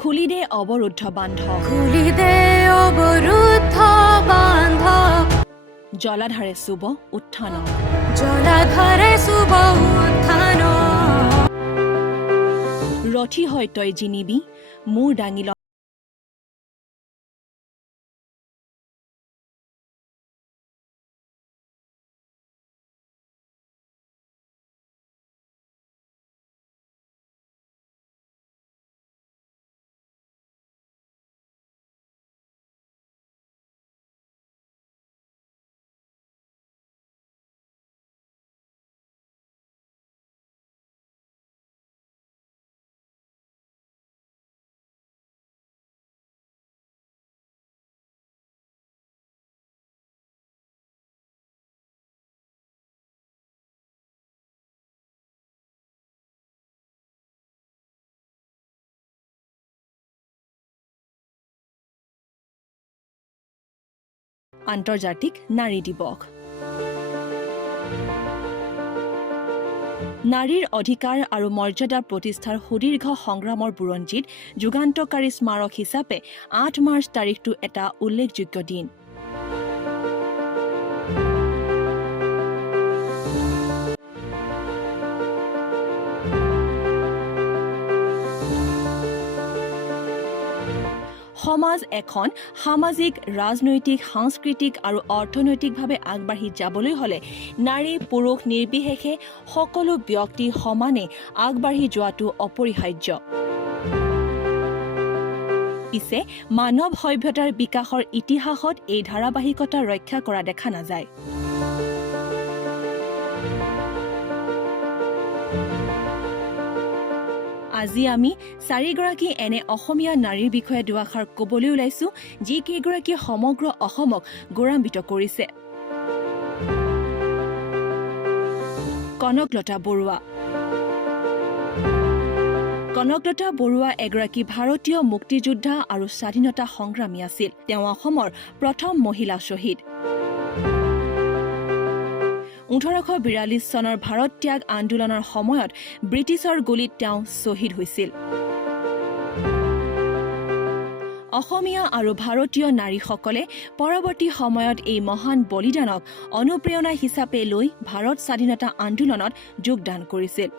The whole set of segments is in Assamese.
খুলি দে অৱৰুদ্ধ বান্ধৱ খুলি দে অৱৰুদ্ধ বান্ধৱ জলাধাৰে চুব উত্থানক জলাধাৰে চুব উত্থানক ৰথি হয় তই জিনিবি মূৰ দাঙি ল আন্তৰ্জাতিক নাৰী দিৱস নাৰীৰ অধিকাৰ আৰু মৰ্যাদা প্ৰতিষ্ঠাৰ সুদীৰ্ঘ সংগ্ৰামৰ বুৰঞ্জীত যুগান্তকাৰী স্মাৰক হিচাপে ৮ মাৰ্চ তাৰিখটো এটা উল্লেখযোগ্য দিন সমাজ এখন সামাজিক ৰাজনৈতিক সাংস্কৃতিক আৰু অৰ্থনৈতিকভাৱে আগবাঢ়ি যাবলৈ হলে নাৰী পুৰুষ নিৰ্বিশেষে সকলো ব্যক্তি সমানে আগবাঢ়ি যোৱাটো অপৰিহাৰ্য পিছে মানৱ সভ্যতাৰ বিকাশৰ ইতিহাসত এই ধাৰাবাহিকতা ৰক্ষা কৰা দেখা নাযায় আজি আমি 4 গৰাকী এনে অসমীয়া নাৰীৰ বিষয়ে দুআষাৰ ক'বলৈ ওলাইছো যি কেইগৰাকী সমগ্ৰ অসমক গৌৰৱান্বিত কৰিছে কনকলতা বৰুৱা কনকলতা বৰুৱা এগৰাকী ভাৰতীয় মুক্তিযোদ্ধা আৰু স্বাধীনতা সংগ্ৰামী আছিল তেওঁ অসমৰ প্ৰথম মহিলা শ্বহীদ 1842 চনৰ ভাৰত ত্যাগ আন্দোলনৰ সময়ত ব্ৰিটিছৰ গুলীত তেওঁ শ্বহীদ হৈছিল অসমীয়া আৰু ভাৰতীয় নাৰীসকলে পৰৱৰ্তী সময়ত এই মহান বলিদানক অনুপ্ৰেৰণা হিচাপে লৈ ভাৰত স্বাধীনতা আন্দোলনত যোগদান কৰিছিল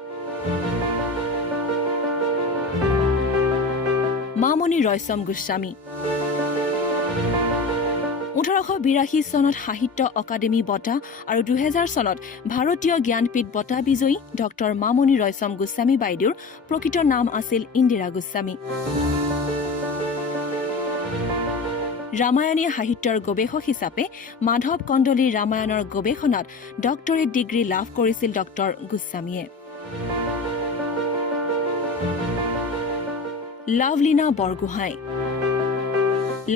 মামণি ৰয়ছম গোস্বামী 1882 চনত সাহিত্য অকাডেমী বঁটা আৰু 2000 চনত ভাৰতীয় জ্ঞানপীঠ বঁটা বিজয়ী ডক্টৰ মামণি ৰয়ছম গোস্বামী বাইদেউৰ প্ৰকৃত নাম আছিল ইন্দিৰা গোস্বামী ৰামায়ণী সাহিত্যৰ গৱেষক হিচাপে মাধৱ কন্দলীৰ ৰামায়ণৰ গৱেষণাত ডক্টৰেট ডিগ্ৰী লাভ কৰিছিল ডক্টৰ গোস্বামীয়ে লাভলীনা বৰগোহাঁই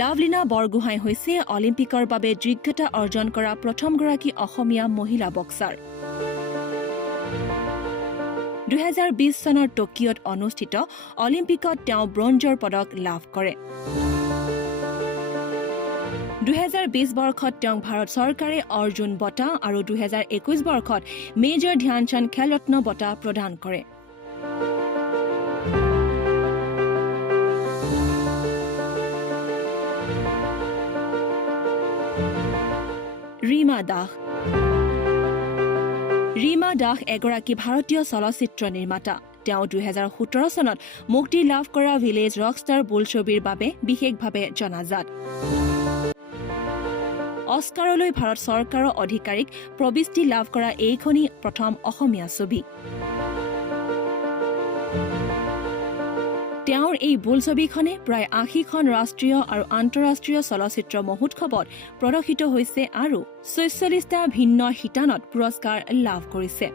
লাভলীনা বৰগোহাঁই হৈছে অলিম্পিকৰ বাবে যোগ্যতা অৰ্জন কৰা প্ৰথমগৰাকী অসমীয়া মহিলা বক্সাৰ 2020 চনৰ টকিঅত অনুষ্ঠিত অলিম্পিকত তেওঁ ব্ৰঞ্জৰ পদক লাভ কৰে 2020 বৰ্ষত তেওঁক ভাৰত চৰকাৰে অৰ্জুন বঁটা আৰু 2021 বৰ্ষত মেজৰ ধ্যানচান্দ খেল ৰত্ন বঁটা প্ৰদান কৰে ৰীমা দাস ৰীমা দাস এগৰাকী ভাৰতীয় চলচ্চিত্ৰ নিৰ্মাতা তেওঁ 2017 চনত মুক্তি লাভ কৰা ভিলেজ ৰকষ্টাৰ বোলছবিৰ বাবে বিশেষভাৱে জনাজাত অস্কাৰলৈ ভাৰত চৰকাৰৰ অধিকাৰীক প্ৰবিষ্টি লাভ কৰা এইখনি প্ৰথম অসমীয়া ছবি তেওঁৰ এই বোলছবিখনে প্ৰায় 80খন ৰাষ্ট্ৰীয় আৰু আন্তঃৰাষ্ট্ৰীয় চলচ্চিত্ৰ মহোৎসৱত প্ৰদৰ্শিত হৈছে আৰু 46টা ভিন্ন শিতানত পুৰস্কাৰ লাভ কৰিছে